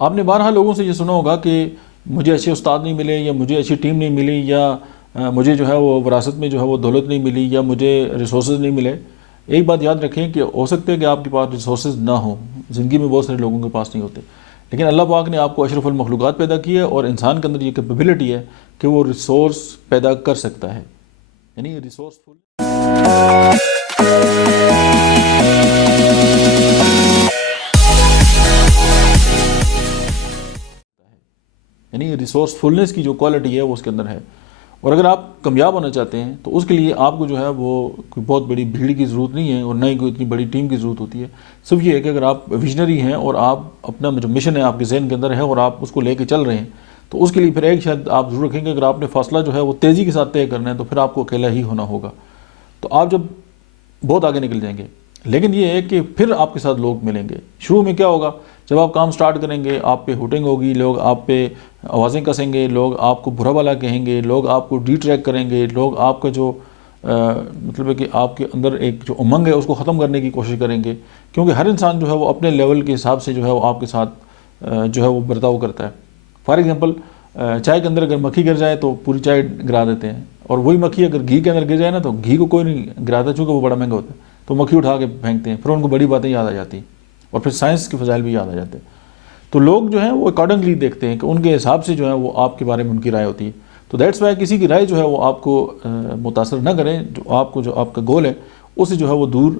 آپ نے بارہا لوگوں سے یہ سنا ہوگا کہ مجھے اچھے استاد نہیں ملے، یا مجھے اچھی ٹیم نہیں ملی، یا مجھے جو ہے وہ وراثت میں جو ہے وہ دولت نہیں ملی، یا مجھے ریسورسز نہیں ملے۔ ایک بات یاد رکھیں کہ ہو سکتا ہے کہ آپ کے پاس ریسورسز نہ ہوں، زندگی میں بہت سارے لوگوں کے پاس نہیں ہوتے، لیکن اللہ پاک نے آپ کو اشرف المخلوقات پیدا کی ہے، اور انسان کے اندر یہ کیپیبلٹی ہے کہ وہ ریسورس پیدا کر سکتا ہے، یعنی ریسورسفل یعنی ریسورسفلنس کی جو کوالٹی ہے وہ اس کے اندر ہے۔ اور اگر آپ کامیاب ہونا چاہتے ہیں تو اس کے لیے آپ کو جو ہے وہ کوئی بہت بڑی بھیڑ کی ضرورت نہیں ہے، اور نہ ہی کوئی اتنی بڑی ٹیم کی ضرورت ہوتی ہے۔ صرف یہ ہے کہ اگر آپ ویژنری ہیں اور آپ اپنا جو مشن ہے آپ کے ذہن کے اندر ہے اور آپ اس کو لے کے چل رہے ہیں، تو اس کے لیے پھر ایک شاید آپ ضرور رکھیں کہ اگر آپ نے فاصلہ جو ہے وہ تیزی کے ساتھ طے کرنا ہے تو پھر آپ کو اکیلا ہی ہونا ہوگا، تو آپ جب بہت آگے نکل جائیں گے۔ لیکن یہ ہے کہ پھر آپ کے ساتھ لوگ ملیں گے۔ شروع میں کیا ہوگا، جب آپ کام سٹارٹ کریں گے آپ پہ ہوٹنگ ہوگی، لوگ آپ پہ آوازیں کسیں گے، لوگ آپ کو برا بھلا کہیں گے، لوگ آپ کو ڈی ٹریک کریں گے، لوگ آپ کا جو مطلب ہے کہ آپ کے اندر ایک جو امنگ ہے اس کو ختم کرنے کی کوشش کریں گے، کیونکہ ہر انسان جو ہے وہ اپنے لیول کے حساب سے جو ہے وہ آپ کے ساتھ جو ہے وہ برتاؤ کرتا ہے۔ فار ایگزامپل چائے کے اندر اگر مکھی گر جائے تو پوری چائے گرا دیتے ہیں، اور وہی مکھی اگر گھی کے اندر گر جائے نا تو گھی کو کوئی نہیں گراتا، چونکہ وہ بڑا مہنگا ہوتا ہے، تو مکھی اٹھا کے پھینکتے ہیں، پھر ان کو بڑی باتیں یاد آ جاتی ہیں، اور پھر سائنس کے فضائل بھی یاد آ جاتے ہیں۔ تو لوگ جو ہیں وہ اکارڈنگلی دیکھتے ہیں کہ ان کے حساب سے جو ہے وہ آپ کے بارے میں ان کی رائے ہوتی ہے۔ تو دیٹس وائی کسی کی رائے جو ہے وہ آپ کو متاثر نہ کریں، جو آپ کا گول ہے اسے جو ہے وہ دور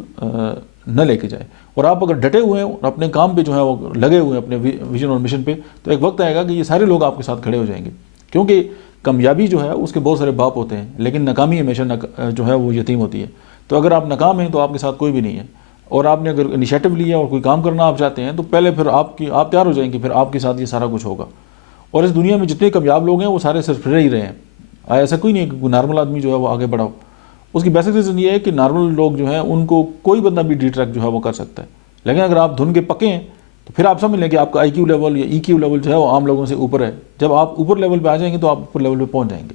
نہ لے کے جائے، اور آپ اگر ڈٹے ہوئے ہیں اور اپنے کام پہ جو ہے وہ لگے ہوئے ہیں اپنے ویژن اور مشن پہ، تو ایک وقت آئے گا کہ یہ سارے لوگ آپ کے ساتھ کھڑے ہو جائیں گے، کیونکہ کامیابی جو ہے اس کے بہت سارے باپ ہوتے ہیں، لیکن ناکامی ہمیشہ جو ہے وہ یتیم ہوتی ہے۔ تو اگر آپ ناکام ہیں تو آپ کے ساتھ کوئی بھی نہیں ہے، اور آپ نے اگر انیشیٹو لیا اور کوئی کام کرنا آپ چاہتے ہیں تو پہلے پھر آپ تیار ہو جائیں گے، پھر آپ کے ساتھ یہ سارا کچھ ہوگا۔ اور اس دنیا میں جتنے کامیاب لوگ ہیں وہ سارے صرف رہ ہی رہے ہیں، ایسا کوئی نہیں ہے کہ کوئی نارمل آدمی جو ہے وہ آگے بڑھا ہو۔ اس کی بیسک ریزن یہ ہے کہ نارمل لوگ جو ہیں ان کو کوئی بندہ بھی ڈی ٹریک جو ہے وہ کر سکتا ہے، لیکن اگر آپ دھن کے پکے ہیں تو پھر آپ سمجھ لیں کہ آپ کا آئی کیو لیول یا ای کیو لیول جو ہے وہ عام لوگوں سے اوپر ہے۔ جب آپ اوپر لیول پہ آ جائیں گے تو آپ اوپر لیول پہ پہنچ جائیں گے۔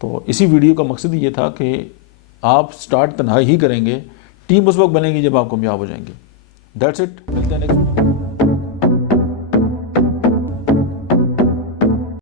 تو اسی ویڈیو کا مقصد یہ تھا کہ آپ سٹارٹ تنہائی ہی کریں گے، ٹیم اس وقت بنے گی جب آپ کامیاب ہو جائیں گے۔ دیٹس اٹ، ملتے ہیں نیکسٹ ویڈیو۔